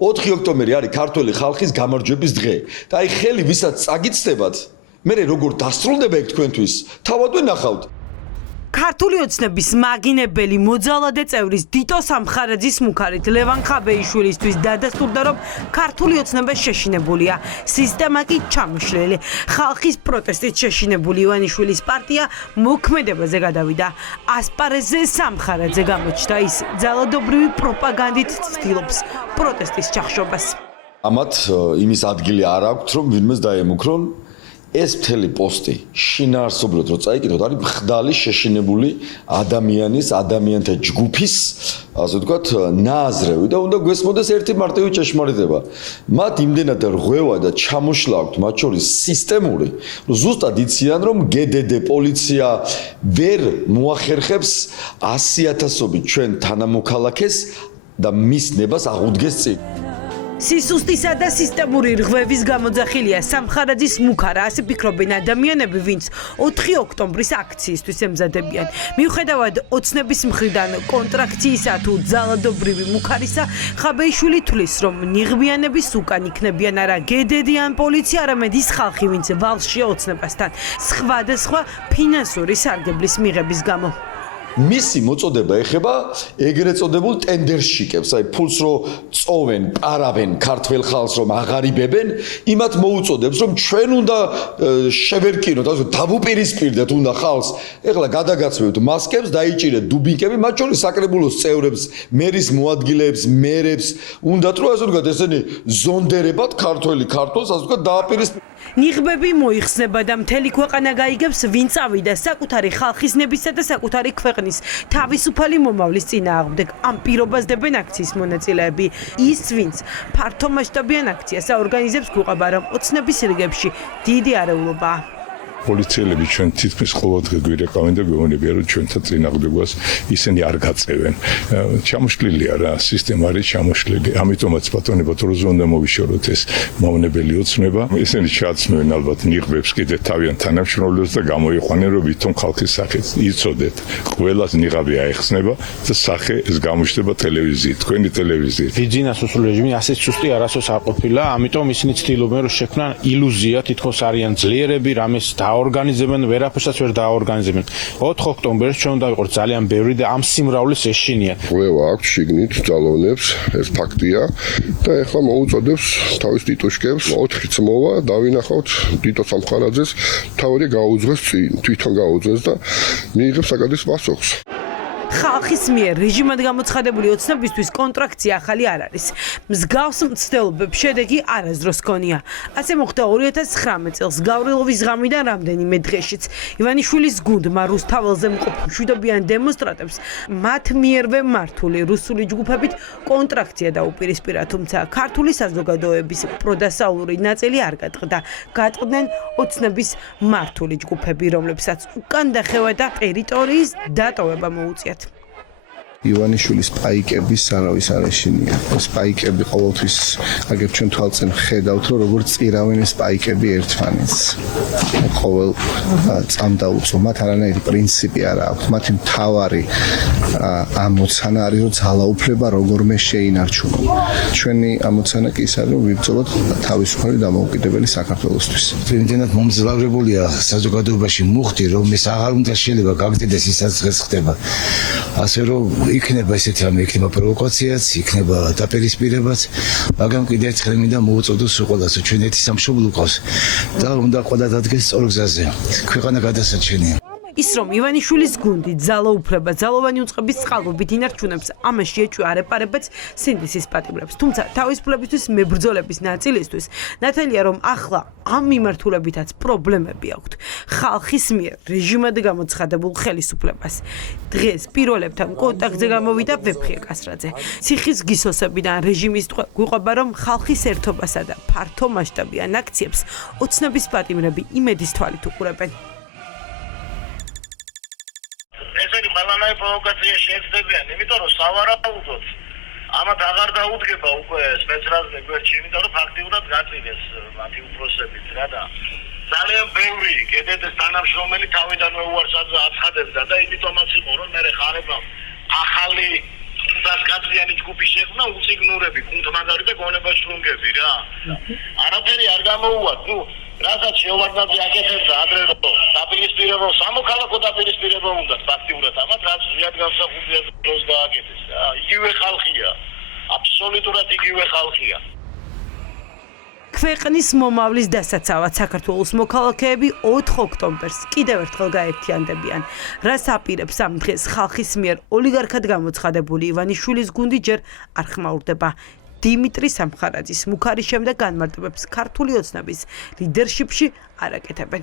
4 ოქტომბერი არის ქართველი ხალხის გამარჯვების დღე. და აი ხელი ვისაც წაგიცდებათ, მე როგორ დასრულდება ეგ თქვენთვის, თავად ვენახავთ. ქართული ოცნების მაგინებელი მოძალადე წევრის დიტო სამხარაძის მუქარით ლევან ხაბეიშვილისთვის დადასტურდა, რომ ქართული ოცნება შეშინებულია, სისტემა კი ჩამოშლილი. ხალხის პროტესტით შეშინებული ივანიშვილის პარტია მოქმედებაზე გადავიდა. ასპარეზზე სამხარაძე გამოჩნდა, ის ძალადობრივი პროპაგანდით ცდილობს პროტესტის ჩახშობას. ამათ იმის ადგილი არ აქვთ, რომ ვინმეს დაემუქრონ. ეს მთელი პოსტი შინაარსობრივად რო წაიკითხოთ, არის მხდალი შეშინებული ადამიანთა ჯგუფის, ასე ვთქვათ, ნააზრევი და უნდა გვესმოდეს ერთი მარტივი ჭეშმარიტება. მათ იმდენად რღვევა და ჩამოშლა აქვთ, მათ შორის სისტემური, რომ ზუსტად იციან, რომ GDD პოლიცია ვერ მოახერხებს 100,000-ობით ჩვენ თანამოქალაქეს და მის ნებას აღუდგეს წინ. სისუსტისა და სისტემური რღვევის გამოძახილია სამხარაძის მუქარა, ასე ფიქრობენ ადამიანები, ვინც 4 ოქტომბრის აქციისთვის ემზადებიან. მიუხედავად ოცნების მხრიდან კონტრაქციისა თუ ძალადობრივი მუქარისა, ხაბეიშვილი თვლის, რომ ნიღბიანების უკან იქნებიან არა GDD ან პოლიცია, არამედ ის ხალხი, ვინც ვალშია ოცნებასთან, სხვადასხვა ფინანსური სარგებლის მიღების გამო. მისი მოწოდება ეხება ეგრეთ წოდებულ ტენდერშიკებს, აი ფულს რო წოვენ, პარავენ ქართველ ხალხს რომ აღარიბებენ, იმათ მოუწოდებს რომ ჩვენ უნდა შევერკინოთ, ასე დავუპირისპირდეთ უნდა ხალხს. ეხლა გადაგაცვევთ მასკებს, დაიჭირეთ დუბინკები, მათ შორის საკრებულოს წევრებს, მერის მოადგილეებს, მერებს, უნდათ რომ ასე ვთქვათ, ესენი ზონდერებად ქართველს, ასე ვთქვათ, დააპირისპირდეთ. ნიღბები მოიხსნება და მთელი ქვეყანა გაიგებს, ვინ წავიდა საკუთარი ხალხის ნებისა და საკუთარი ქვეყნის თავისუფალი მომავლის წინააღმდეგ. ამ პირობას დებენ აქციის მონაწილეები. ის, ვინც ფართომასშტაბიან აქციას აორგანიზებს, გვყვება, რომ ოცნების რიგებში დიდი არეულობაა. პოლიციელები ჩვენ თითქმის ყოველდღე გვირეკავენ და გვეუბნებიან, რომ ჩვენთან წინააღმდეგობას ისინი არ გაწევენ. ჩამოშლილია რა, სისტემა არის ჩამოშლილი. ამიტომაც ბატონებო, როზე უნდა მოვიშოროთ ეს მავნებელი ოცნება. ისინი ჩააცმევენ ალბათ ნიღბებს კიდე თავიანთ თანამშრომლებს და გამოიყვანენ, რომ ვითომ ხალხის სახით იცოდეთ. ყველას ნიღაბი აეხსნება და სახე ეს გამოჩნდება ტელევიზიით, თქვენი ტელევიზიით. ბიძინას უსულ რეჟიმი ასე სუსტი არასოს არ ყოფილა, ამიტომ ისინი ცდილობენ, რომ შექმნან ილუზია, თითქოს არიან ძლიერები, რამეს დაორგანიზებენ, ვერაფერსაც ვერ დაორგანიზებენ. 4 ოქტომბერს ჩვენ უნდა ვიყოთ ძალიან ბევრი და ამ სიმრავლის ეშინია. რღვევა აქვს შიგნით ძალოვნებს, ეს ფაქტია და ეხლა მოუწოდებს თავის ტიტუშკებს 4 წმოვა, დავინახავთ დიტო სამხარაძეს, თავი გაუძღეს წინ, თვითონ გაუძღეს და მიიღებს საკადის პასუხს. ხალხის მიერ რეჟიმად გამოცხადებული ოცნებისთვის კონტრაქცია ახალი არ არის. მსგავს მცდელობებს შედეგი არასდროს ჰქონია. ასე მოხდა 2019 წელს გავრილოვის ღამიდან რამდენიმე დღეშიც. ივანიშვილის გუნდმა რუსთაველზე მყოფ მშვიდობიან დემონსტრანტებს მათ მიერვე მართული რუსული ჯგუფებით კონტრაქცია დაუპირისპირა, თუმცა ქართული საზოგადოების პროდასავლური ნაწილი არ გატყდა. გატყდნენ ოცნების მართული ჯგუფები, რომლებსაც უკან დახევა და ტერიტორიის დატოვება მოუწიათ. ივანიშვილის პაიკების არავის არ ეშინია. ეს პაიკები ყოველთვის აგერ ჩვენ თვალწინ ხედავთ, რომ როგორ წირავენ ეს პაიკები ერთმანეთს. ყოველ წამ დაუწო, მათ არანაირი პრინციპი არ აქვს. მათი მთავარი ამოცანა არის, რომ ძალაუფლება როგორმე შეინარჩუნონ. ჩვენი ამოცანა კი ის არის, რომ ვიბრძოლოთ თავისუფალი დამოუკიდებელი საქართველოსთვის. იმდენად მომძლავრებულია საზოგადოებაში მუხტი, რომ ეს აღარ უნდა შეიძლება გაგრძელდეს ისაც ხდება. ასე რომ იქნება ესეთი რამე, იქნება პროვოკაციაც, იქნება დაპირისპირებაც, მაგრამ კიდევ ერთხელ მინდა მოუწოდოს ყველას, ჩვენ ერთი სამშობლო ყავს და უნდა ყველა დადგეს სწორ გზაზე. ქვეყანა გადასარჩენია. ის რომ ივანიშვილის გუნდი ძალაუფლება, ძალოვანი უწყების წყალობით ინარჩუნებს, ამაში ეჭვი არ ეპარებაც სინდისის პატიმრებს. თუმცა თავისუფლებისთვის მებრძოლების ნაწილისთვის ნათელია, რომ ახლა ამ მიმართულებითაც პრობლემები აქვთ ხალხის მიერ რეჟიმად გამოცხადებულ ხელისუფლებას. დღეს პირველებთან კონტაქტზე გამოვიდა ვეფხია კასრაძე. ციხის გისოსებიდან რეჟიმის ტყვე გვიყვება, რომ ხალხის ერთობასა და ფართო მასშტაბიან აქციებს ოცნების პატიმრები იმედის თვალით უყურებენ. ესენი ყველანაირი პროვოკაცია შეეცდებიან, იმიტომ რომ სავარაუდოდ ამათ აღარ დაუდგება უკვე სპეცრაზმე გვერდში, იმიტომ რომ ფაქტიურად გაწინეს მათი უფროსებით რა და ძალიან ბევრი GDD-ს თანამშრომელი თავიდანვე უარს აცხადებდა და იმიტომაც იყო რომ მე ხარება ახალი სასკაციანი ჯგუფი შექმნა უციგნურები, კუნთმაგარი და გონება შრუნგები რა. არაფერი არ გამოუვათ, რასაც შეუვარდნაძე აკეთებდა ადრე რომ დაპირისპირებო, სამოქალაქო დაპირისპირება უნდა ფაქტიურად ამათ, რაც ზიად განსახურდია დროს გააკეთეს რა. იგივე ხალხია. აბსოლუტურად იგივე ხალხია. ქვეყნის მომავლის დასაცავად საქართველოს მოქალაქეები 4 ოქტომბერს კიდევ ერთხელ გაერთიანდებიან. რას აპირებს ამ დღეს ხალხის მიერ ოლიგარქად გამოცხადებული ივანიშვილის გუნდი ჯერ არ ხმაურდება. დიმიტრი სამხარაძის მუქარის შემდეგ განმარტებებს ქართული ოცნების ლიდერშიპში არ აკეთებენ.